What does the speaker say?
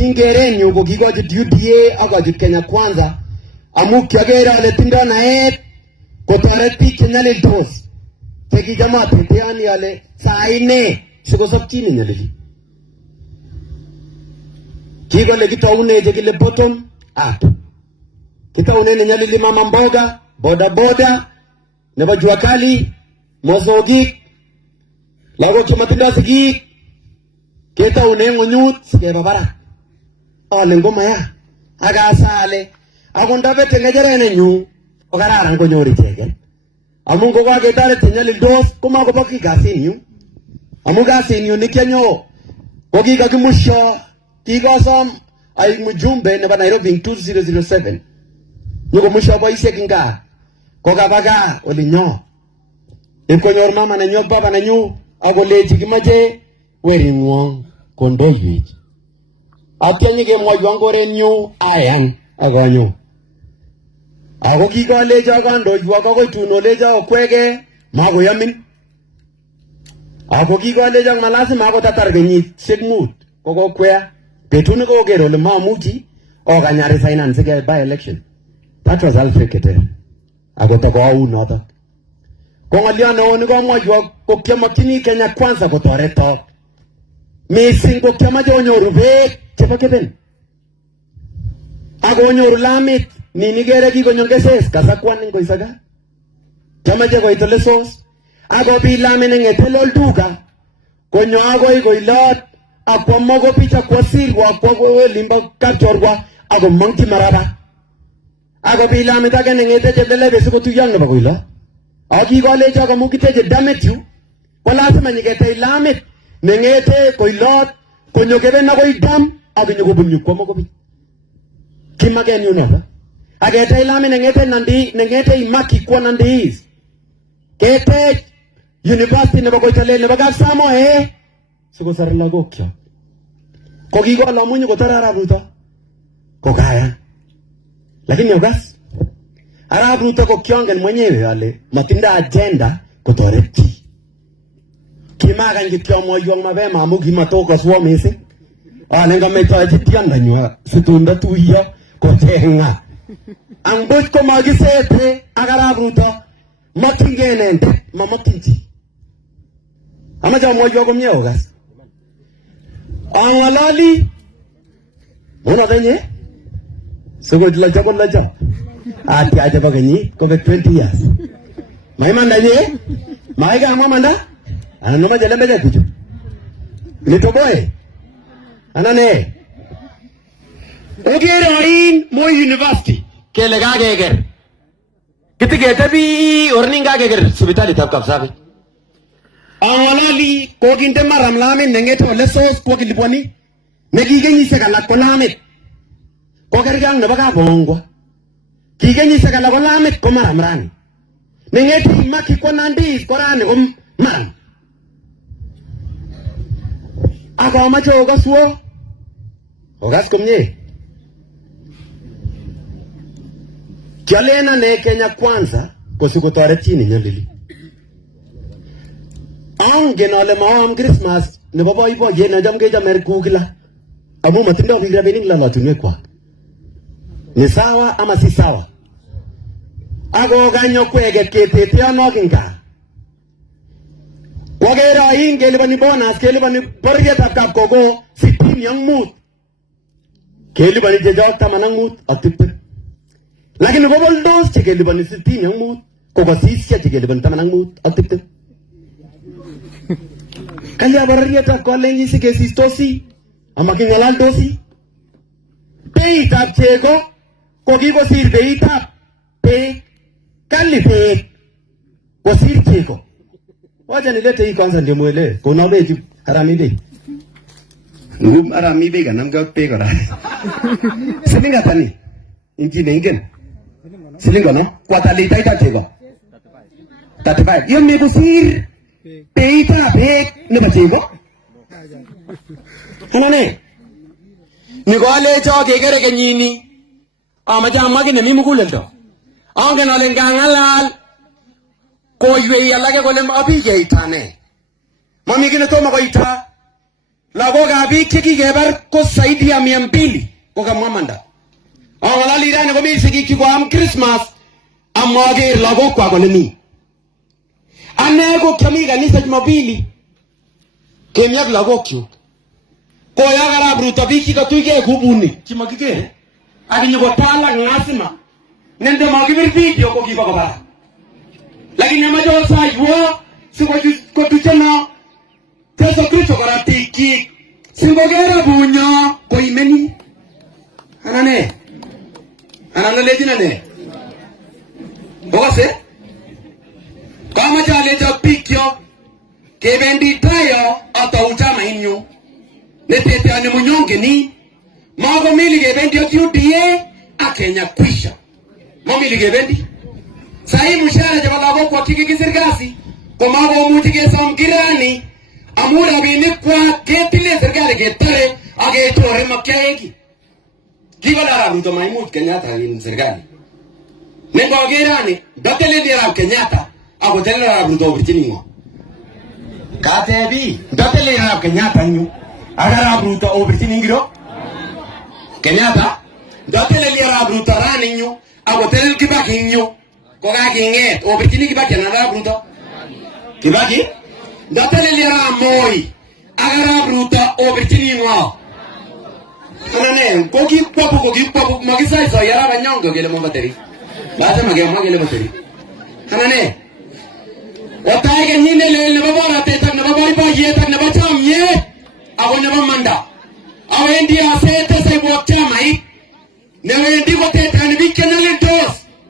kingerenyu ko kikochut UDA akochut Kenya Kwanza amu kiagere ale tindoi naet kotoret biik chenyalildos chekicham ateteani ale saine sikosopchin nenyalili. Kikole kitaune chekile bottom up, kitaune nenyalili mama mboga, boda boda, nebo jua kali, mosogik, lagok chematindoi sigik, kitaune ng'unyut sikeba barak. Ale ngoma ya akasale ako ndabete ngejerenenyu okararan konyor icheket amu kokaketoret chenyalildos komakobo kasinyu amu kasinyu nikianyo kokikakimusho kikosom ai mjumbe nebo Nairobi 2007 nyukomusho boisiek nga kokabaga olinyo ikonyor mama nenyu baba nenyu akolechi kimache weringwong kondoiwech atyanye kemwoiwon korenyu ayan akonyo ako kikolecho kandoiwok akoi tun olecho okwege makoyamin ako kikolecho malasima akot atar kenyisiek mut kokokwea betut nekoker ole mamuchi okany aresignan sikeyai by election. That was Alfred Keter ako takou notok ko ng'olyo neo nikomwoiwok ko kiamokyini Kenya Kwanza kotoreto mising ko kiamache onyoru beek chebo Keben ako onyoru lamit ninikere kikonyo keses kasakwan ing koisaga kiamache koit ole sos ako bi lamit neng'ete Lolduka konyo akoi koilot akwa Mogopich akwa Sirwa akwa Olimbo Kapchorwa ako Mang'chi Maraba ako bi lamit ake neng'ete Cheplelebe sikotuyo ak nebo koilot ako kikolecho amu kiteche damit yu ko lazima nyiketech lamit neng'ete koilot konyo Keben akoi dam akinyokobun yu kwa Mogopich kimakenyu noto aketech lamit neng'ete Nandi neng'ete Imaki kwa Nandi East ketech university nebo Koitalel nebo Kapsamoe sikosar lagokcho ko kikol amu nyikotar Arap Ruto ko kaya lakini ogas Arap Ruto ko kiongen mwenyewe ale matinda agenda kotoret chi kimakany kityomwoiwok mapema amu kimatokoswo mising ale ngametochi tiondanyu situndo tuiyo kocheng'a ang buch ko makisete ak Arap Ruto matinge inendet mamakyin chi amache amwoiwok komye ogas ang'ololi muna penye sikot lacha ko lacha atyache pa kenyit kobek 20 years maimanda nye maikamwa manda anan nomache lembeche kuchu nitoboe anane okere oin Moi University kele kakeker kitiketebi orning kakeker sipitalitab Kapsabet ang'ololi kokinde maram lamit neng'ete ole sos kwa kilipwani nekikenyisiek alak ko lamit kokergei ak nebo Kabongwa kikenyisiek alak ko lamit ko maram rani neng'ete Imaki kwa Nandi ko rani ko maram ako amache okaswo okas komye kialen ane Kenya Kwanza ko sikotoret chi nenyalili angen ale maam Christmas nebo boiboiyet nacham kechome kou kila amu matindoi biik rabinik lolotunwekwak ni sawa ama si sawa ako kanyo kweket keteteonok ing gaa kwakere oin kelipani bonus kelipani bororyetab kapkogo 65 kelipani chechok 15 ak 20 lakini koboldos chekelipani 65 ko kosisyo chekelipani 15 ak 20 kalya bororyetab kolenjin sikesistosi amaking'alaldosi beitab chego ko kikosir beitab beek kali beek kosir chego wacha nilete hii kwanza ndio muelewe kuna beji harami bei ngum harami bei kanam ga beek ora silinga tani inji nengen silinga no kwata lita ita chego 35 hiyo ni kusir beitab beek nebo chego hanane nikolecho kekere kenyini amache amwaki nemi muguleldo angen ale ngang'alal koywei alake kole mabiikeitane mami kit netomo koita lagokab biik chekikebar ko zaidi ya 200 kokamwa manda. Ongalali rani komi sigik chikoam Christmas amaker lagokwak kole mi. Ane ko kiami kanisa Jumapili kemiak lagokyuk. Koya Arap Ruto biik chikatuigei kubuni chimakikere akinyokotala ngasima nende makibir video ko kiba koba. Lakini amajo sajwo sikotuchena Yesu Kristo koratiki singogera bunyo ko imeni anane lejina ne bogase kama chale cha pikyo kebendi tayo atauchama inyo netete ane munyonge ni mago mili kebendi UDA akenya kwisha mamili kebendi sai mushara jabala kwa kiki serikali kwa mago mutike samkirani amura bini kwa ketile serikali ketare agetore makyegi kiba Arap Ruto Maimut Kenyatta ni serikali nengo gerani datele ni Arap Kenyatta ako tele Arap Ruto birchini ngo katebi datele Arap Kenyatta nyu Arap Ruto obirchini ngiro Kenyatta datele ni Arap Ruto rani nyu ako tele Kibaki nyu ko ga kinget obirchini Kibaki na Arap Ruto Kibaki datele ni Arap Moi Arap Ruto obirchini ngo anane koki papu magisai so yara banyongo gele mo bateri bata magema gele bateri anane otaige nyine le ne babara teta ne babari ba yeta ne bacham ye ago ne bamanda awendi asete sai bokcha mai ne wendi ko teta ne bikena le